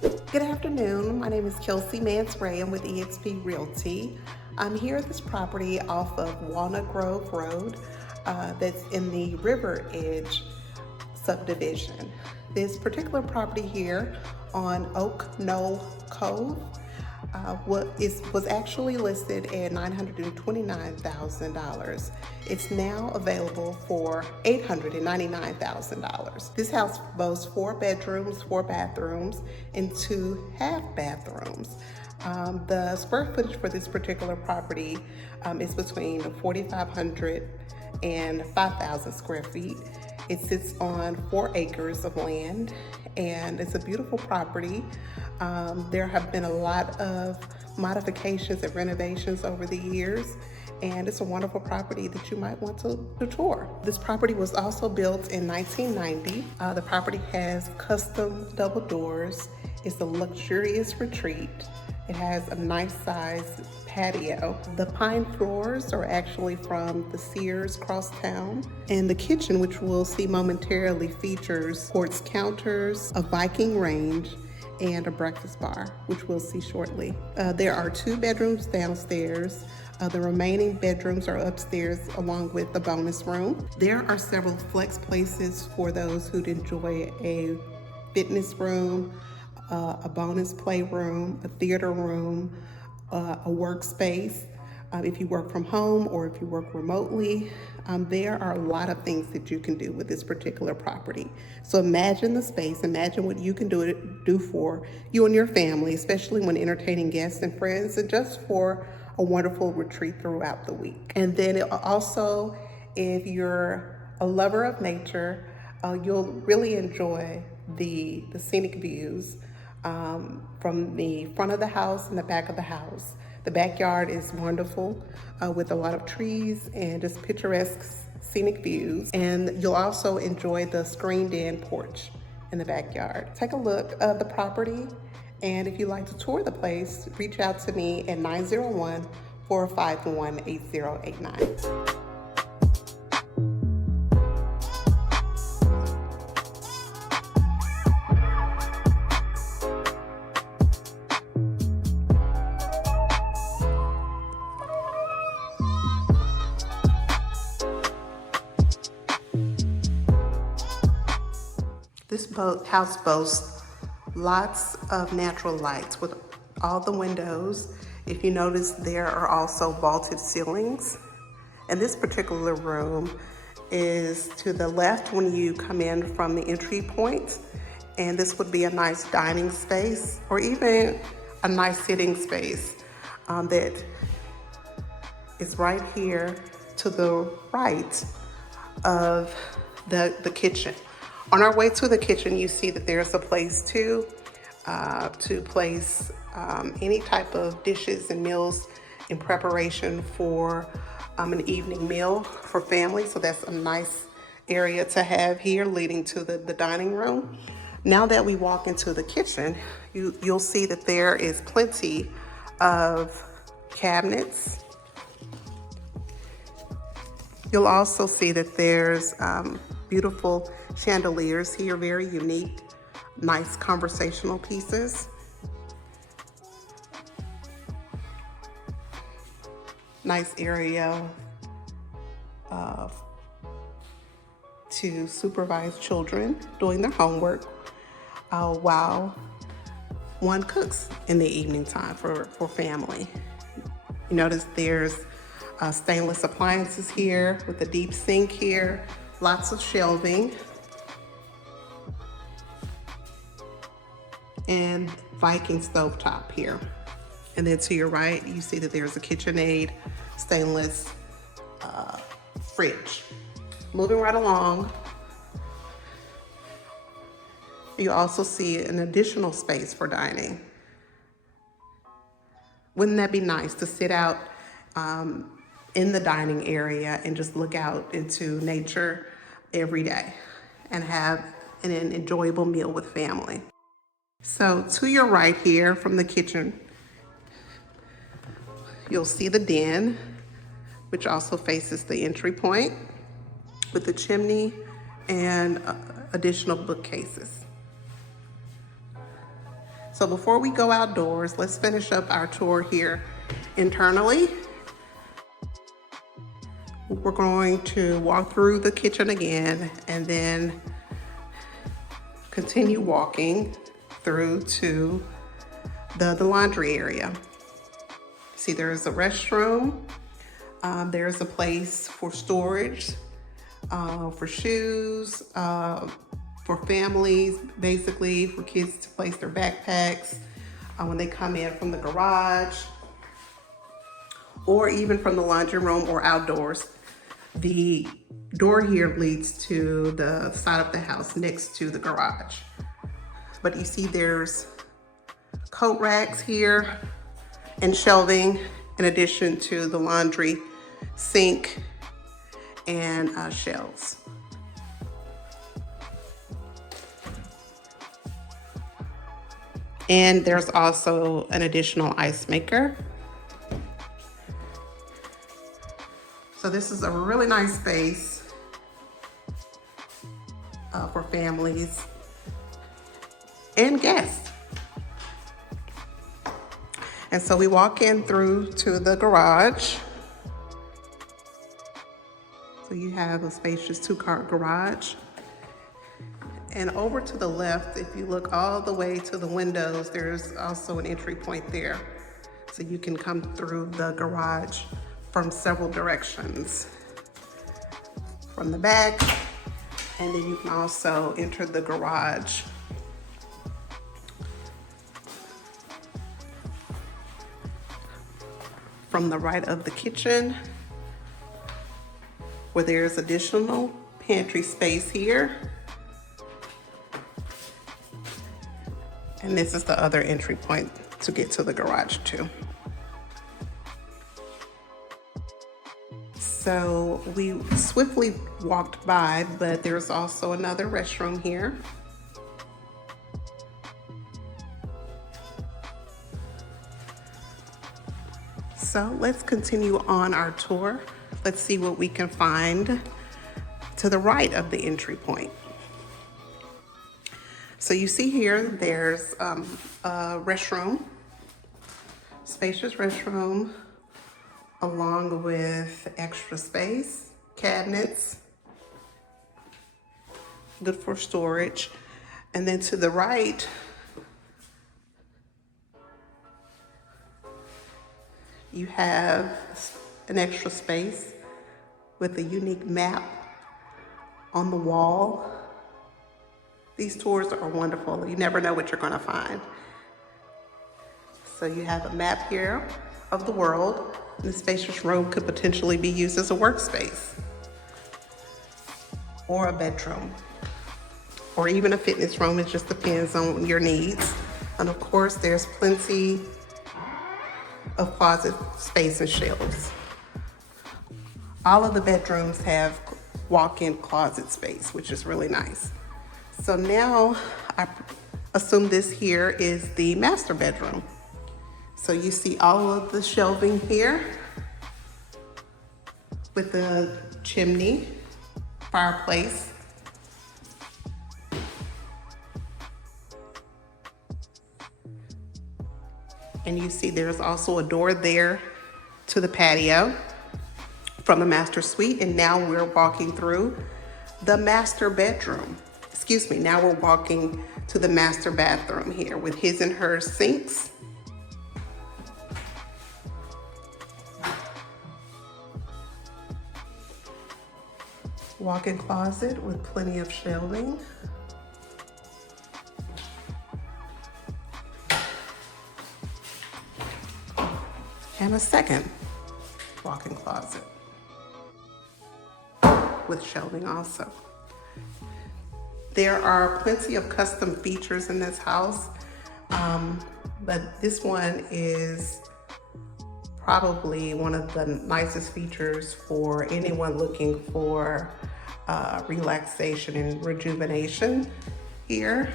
Good afternoon. My name is Kelsey Mance-Ray. I'm with EXP Realty. I'm here at this property off of Walnut Grove Road that's in the River Edge subdivision. This particular property here on Oak Knoll Cove was actually listed at $929,000. It's now available for $899,000. This house boasts 4 bedrooms, 4 bathrooms, and 2 half bathrooms. The square footage for this particular property is between 4,500 and 5,000 square feet. It sits on 4 acres of land, and it's a beautiful property. There have been a lot of modifications and renovations over the years, and it's a wonderful property that you might want to tour. This property was also built in 1990. The property has custom double doors. It's a luxurious retreat. It has a nice sized patio. The pine floors are actually from the Sears Crosstown. And the kitchen, which we'll see momentarily, features quartz counters, a Viking range, and a breakfast bar, which we'll see shortly. There are 2 bedrooms downstairs. The remaining bedrooms are upstairs along with the bonus room. There are several flex places for those who'd enjoy a fitness room, a bonus playroom, a theater room, a workspace. If you work from home or if you work remotely, there are a lot of things that you can do with this particular property. So imagine the space, imagine what you can do for you and your family, especially when entertaining guests and friends, and just for a wonderful retreat throughout the week. And then also, if you're a lover of nature, you'll really enjoy the scenic views from the front of the house and the back of the house. The backyard is wonderful with a lot of trees and just picturesque scenic views. And you'll also enjoy the screened-in porch in the backyard. Take a look at the property, and if you'd like to tour the place, reach out to me at 901-451-8089. This house boasts lots of natural lights with all the windows. If you notice, there are also vaulted ceilings. And this particular room is to the left when you come in from the entry point. And this would be a nice dining space or even a nice sitting space that is right here to the right of the kitchen. On our way to the kitchen, you see that there's a place to place any type of dishes and meals in preparation for an evening meal for family. So that's a nice area to have here leading to the dining room. Now that we walk into the kitchen, you'll see that there is plenty of cabinets. You'll also see that there's beautiful chandeliers here, very unique, nice conversational pieces. Nice area to supervise children doing their homework while one cooks in the evening time for family. You notice there's stainless appliances here with a deep sink here, lots of shelving, and Viking stovetop here. And then to your right, you see that there's a KitchenAid stainless fridge. Moving right along, you also see an additional space for dining. Wouldn't that be nice to sit out in the dining area and just look out into nature every day and have an enjoyable meal with family? So to your right here from the kitchen, you'll see the den, which also faces the entry point with the chimney and additional bookcases. So before we go outdoors, let's finish up our tour here internally. We're going to walk through the kitchen again and then continue walking through to the laundry area. See, there's a restroom. There's a place for storage, for shoes, for families, basically for kids to place their backpacks when they come in from the garage or even from the laundry room or outdoors. The door here leads to the side of the house next to the garage. But you see there's coat racks here and shelving in addition to the laundry sink and shelves. And there's also an additional ice maker. So this is a really nice space for families and guests. And so we walk in through to the garage. So you have a spacious 2-car garage. And over to the left, if you look all the way to the windows, there's also an entry point there. So you can come through the garage from several directions. From the back, and then you can also enter the garage from the right of the kitchen, where there's additional pantry space here. And this is the other entry point to get to the garage too. So we swiftly walked by, but there's also another restroom here. So let's continue on our tour. Let's see what we can find to the right of the entry point. So you see here, there's a restroom, spacious restroom, along with extra space, cabinets, good for storage. And then to the right, you have an extra space with a unique map on the wall. These tours are wonderful. You never know what you're gonna find. So you have a map here of the world. And the spacious room could potentially be used as a workspace or a bedroom or even a fitness room. It just depends on your needs. And of course, there's plenty of closet space and shelves. All of the bedrooms have walk-in closet space, which is really nice. So now I assume this here is the master bedroom. So you see all of the shelving here with the chimney, fireplace. And you see there's also a door there to the patio from the master suite. And now we're walking through the master bedroom. Excuse me, now we're walking to the master bathroom here with his and her sinks. Walk-in closet with plenty of shelving. And a second walk-in closet with shelving also. There are plenty of custom features in this house, but this one is probably one of the nicest features for anyone looking for relaxation and rejuvenation here.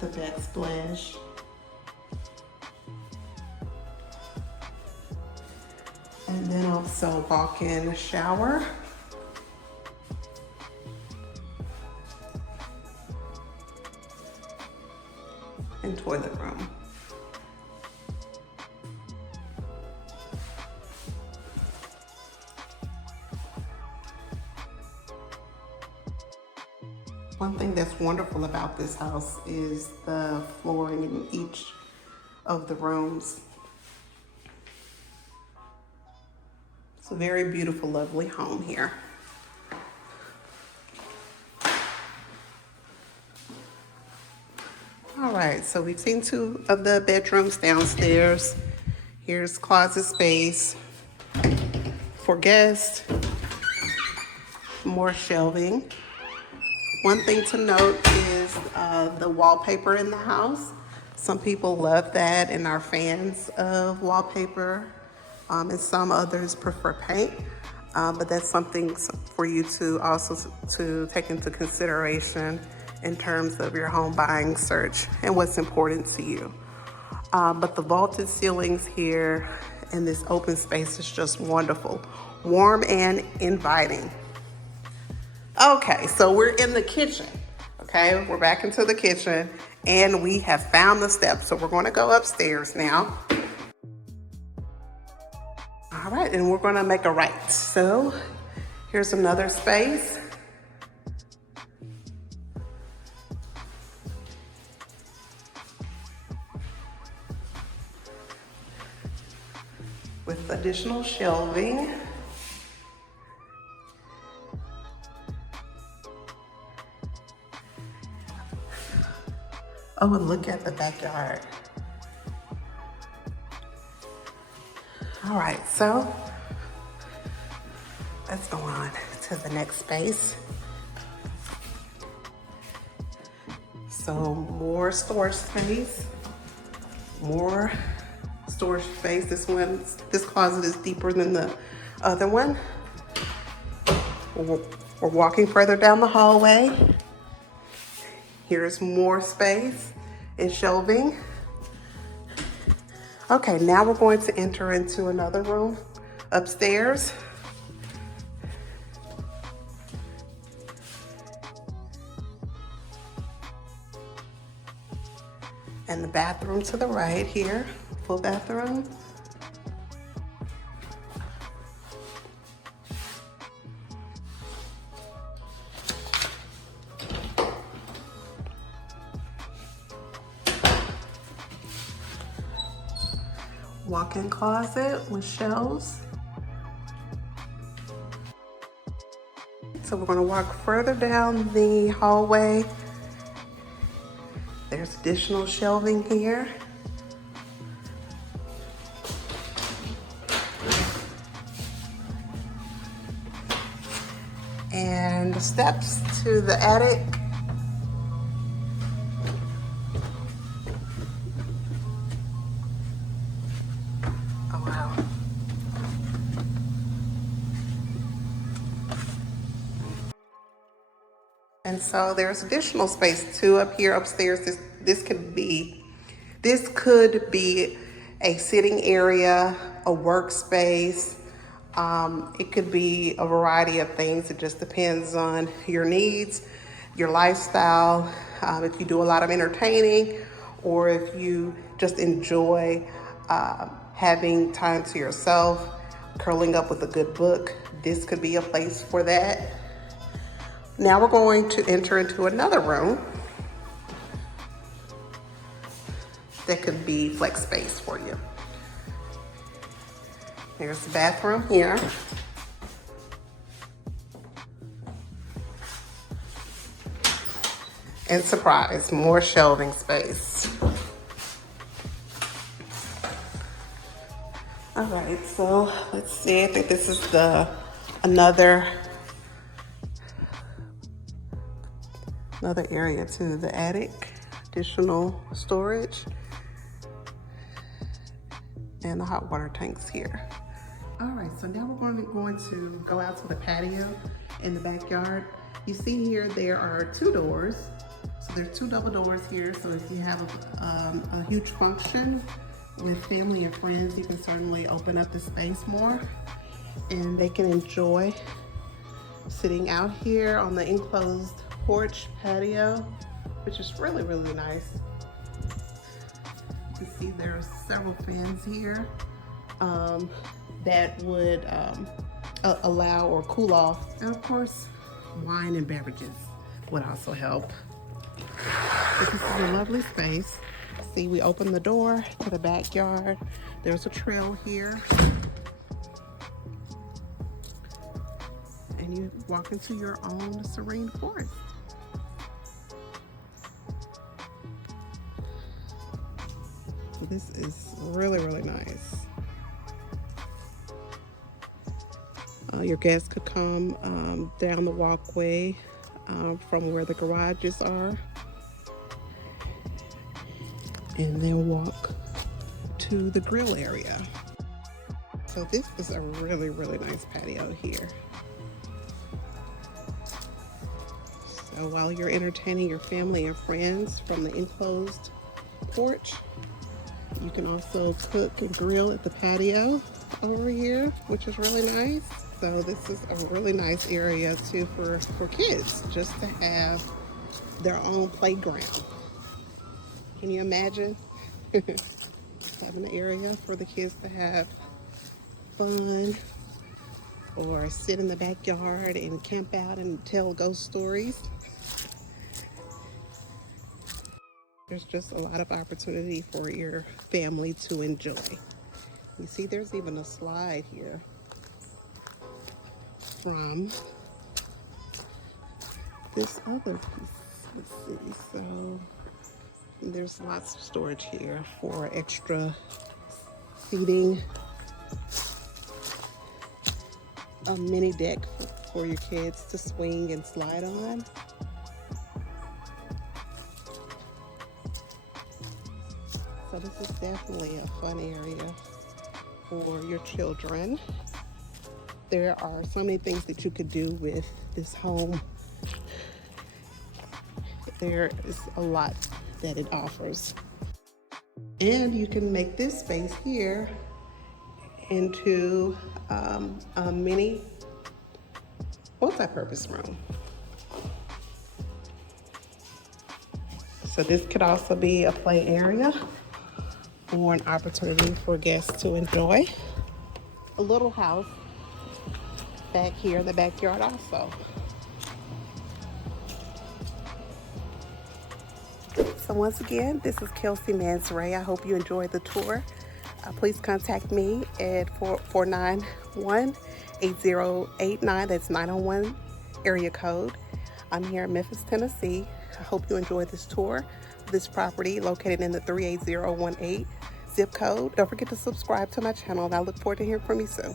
The backsplash. And then also walk-in shower. And toilet room. One thing that's wonderful about this house is the flooring in each of the rooms. It's a very beautiful, lovely home here. All right, so we've seen 2 of the bedrooms downstairs. Here's closet space for guests, more shelving. One thing to note is the wallpaper in the house. Some people love that and are fans of wallpaper, and some others prefer paint. But that's something for you to also to take into consideration in terms of your home buying search and what's important to you. But the vaulted ceilings here and this open space is just wonderful, warm and inviting. Okay, so we're in the kitchen, okay? We're back into the kitchen and we have found the steps. So we're gonna go upstairs now. All right, and we're gonna make a right. So here's another space. With additional shelving. Oh, and look at the backyard. All right, so let's go on to the next space. So more storage space, more storage space. This closet is deeper than the other one. We're walking further down the hallway. Here's more space and shelving. Okay, now we're going to enter into another room upstairs. And the bathroom to the right here, full bathroom. Walk-in closet with shelves. So we're going to walk further down the hallway. There's additional shelving here. And the steps to the attic. Oh, wow. And so there's additional space too up here upstairs. This could be a sitting area, a workspace. It could be a variety of things. It just depends on your needs, your lifestyle, if you do a lot of entertaining, or if you just enjoy having time to yourself, curling up with a good book. This could be a place for that. Now we're going to enter into another room that could be flex space for you. There's the bathroom here. And surprise, more shelving space. All right, so let's see. I think this is another area to the attic, additional storage, and the hot water tanks here. All right, so now we're going to go out to the patio in the backyard. You see here there are 2 doors. So there's 2 double doors here. So if you have a huge function, With family and friends, you can certainly open up the space more, and they can enjoy sitting out here on the enclosed porch patio, which is really, really nice. You can see there are several fans here that would allow or cool off. And of course, wine and beverages would also help. But this is a lovely space. See, we open the door to the backyard. There's a trail here. And you walk into your own Serene Forest. So this is really, really nice. Your guests could come down the walkway from where the garages are, and then walk to the grill area. So this is a really, really nice patio here. So while you're entertaining your family and friends from the enclosed porch, you can also cook and grill at the patio over here, which is really nice. So this is a really nice area too for kids, just to have their own playground. Can you imagine having an area for the kids to have fun, or sit in the backyard and camp out and tell ghost stories? There's just a lot of opportunity for your family to enjoy. You see, there's even a slide here from this other piece. Let's see. So there's lots of storage here for extra seating. A mini deck for your kids to swing and slide on. So this is definitely a fun area for your children. There are so many things that you could do with this home. There is a lot that it offers. And you can make this space here into a mini multi-purpose room. So this could also be a play area or an opportunity for guests to enjoy. A little house back here in the backyard also. So once again, this is Kelsey Mansray. I hope you enjoyed the tour. Please contact me at 491-8089. That's 901 area code. I'm here in Memphis, Tennessee. I hope you enjoyed this tour of this property located in the 38018 zip code. Don't forget to subscribe to my channel, and I look forward to hearing from you soon.